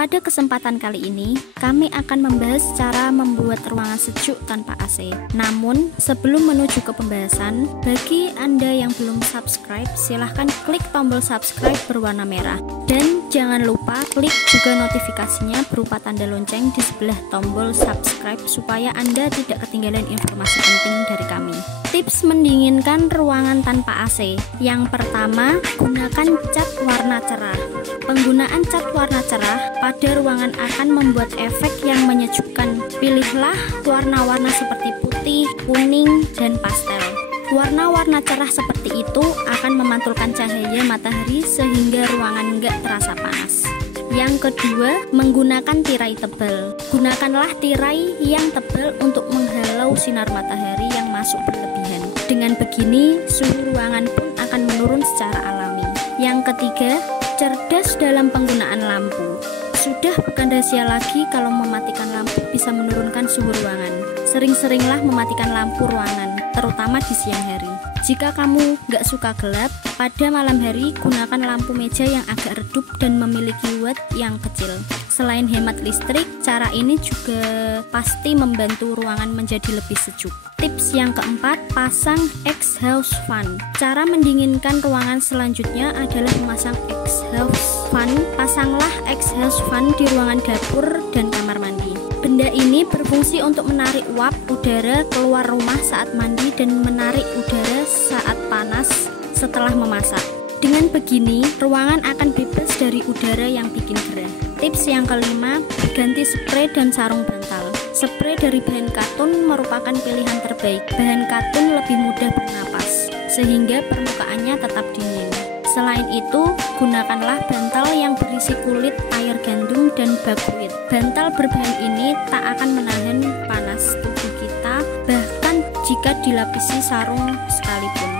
Pada kesempatan kali ini, kami akan membahas cara membuat ruangan sejuk tanpa AC. Namun, sebelum menuju ke pembahasan, bagi Anda yang belum subscribe, silahkan klik tombol subscribe berwarna merah. Dan jangan lupa klik juga notifikasinya berupa tanda lonceng di sebelah tombol subscribe supaya Anda tidak ketinggalan informasi penting dari kami. Tips mendinginkan ruangan tanpa AC. Yang pertama, gunakan cat warna cerah. Penggunaan cat warna cerah pada ruangan akan membuat efek yang menyejukkan. Pilihlah warna-warna seperti putih, kuning, dan pastel. Warna-warna cerah seperti itu akan memantulkan cahaya matahari sehingga ruangan nggak terasa panas. Yang kedua, menggunakan tirai tebal. Gunakanlah tirai yang tebal untuk menghalau sinar matahari yang masuk berlebihan. Dengan begini, suhu ruangan pun akan menurun secara alami. Yang ketiga, cerdas dalam penggunaan lampu. Sudah bukan rahasia lagi kalau mematikan lampu bisa menurunkan suhu ruangan. Sering-seringlah mematikan lampu ruangan, terutama di siang hari. Jika kamu gak suka gelap, pada malam hari gunakan lampu meja yang agak redup dan memiliki watt yang kecil. Selain hemat listrik, cara ini juga pasti membantu ruangan menjadi lebih sejuk. Tips yang keempat, pasang exhaust fan. Cara mendinginkan ruangan selanjutnya adalah memasang exhaust fan. Pasanglah exhaust fan di ruangan dapur dan kamar mandi. Benda ini berfungsi untuk menarik uap udara keluar rumah saat mandi dan menarik udara saat panas setelah memasak. Dengan begini, ruangan akan bebas dari udara yang bikin gerah. Tips yang kelima, ganti spray dan sarung bantal. Spray dari bahan katun merupakan pilihan terbaik. Bahan katun lebih mudah bernapas, sehingga permukaannya tetap dingin. Selain itu, gunakanlah bantal yang berisi kulit, air gandum, dan buckwheat. Bantal berbahan ini tak akan menahan panas tubuh kita, bahkan jika dilapisi sarung sekalipun.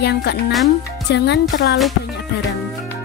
Yang keenam, jangan terlalu banyak barang.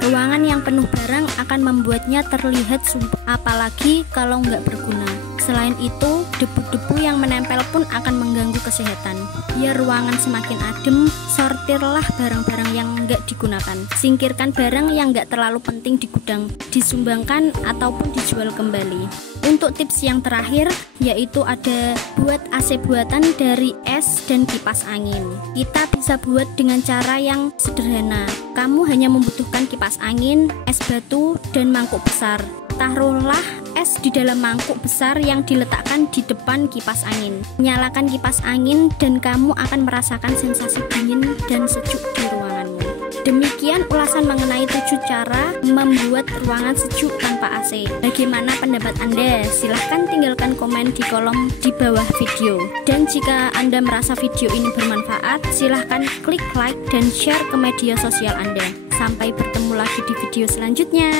Ruangan yang penuh barang akan membuatnya terlihat sumpek, apalagi kalau nggak berguna. Selain itu, debu-debu yang menempel pun akan mengganggu kesehatan. Biar ruangan semakin adem, sortirlah barang-barang yang nggak digunakan. Singkirkan barang yang nggak terlalu penting di gudang, disumbangkan ataupun dijual kembali. Untuk tips yang terakhir, yaitu ada buat AC buatan dari es dan kipas angin. Kita bisa buat dengan cara yang sederhana. Kamu hanya membutuhkan kipas angin, es batu, dan mangkuk besar. Taruhlah es di dalam mangkuk besar yang diletakkan di depan kipas angin. Nyalakan kipas angin dan kamu akan merasakan sensasi dingin dan sejuk di ruanganmu. Demikian ulasan mengenai 7 cara membuat ruangan sejuk tanpa AC. Bagaimana pendapat Anda? Silahkan tinggalkan komen di kolom di bawah video. Dan jika Anda merasa video ini bermanfaat, silahkan klik like dan share ke media sosial Anda. Sampai bertemu lagi di video selanjutnya.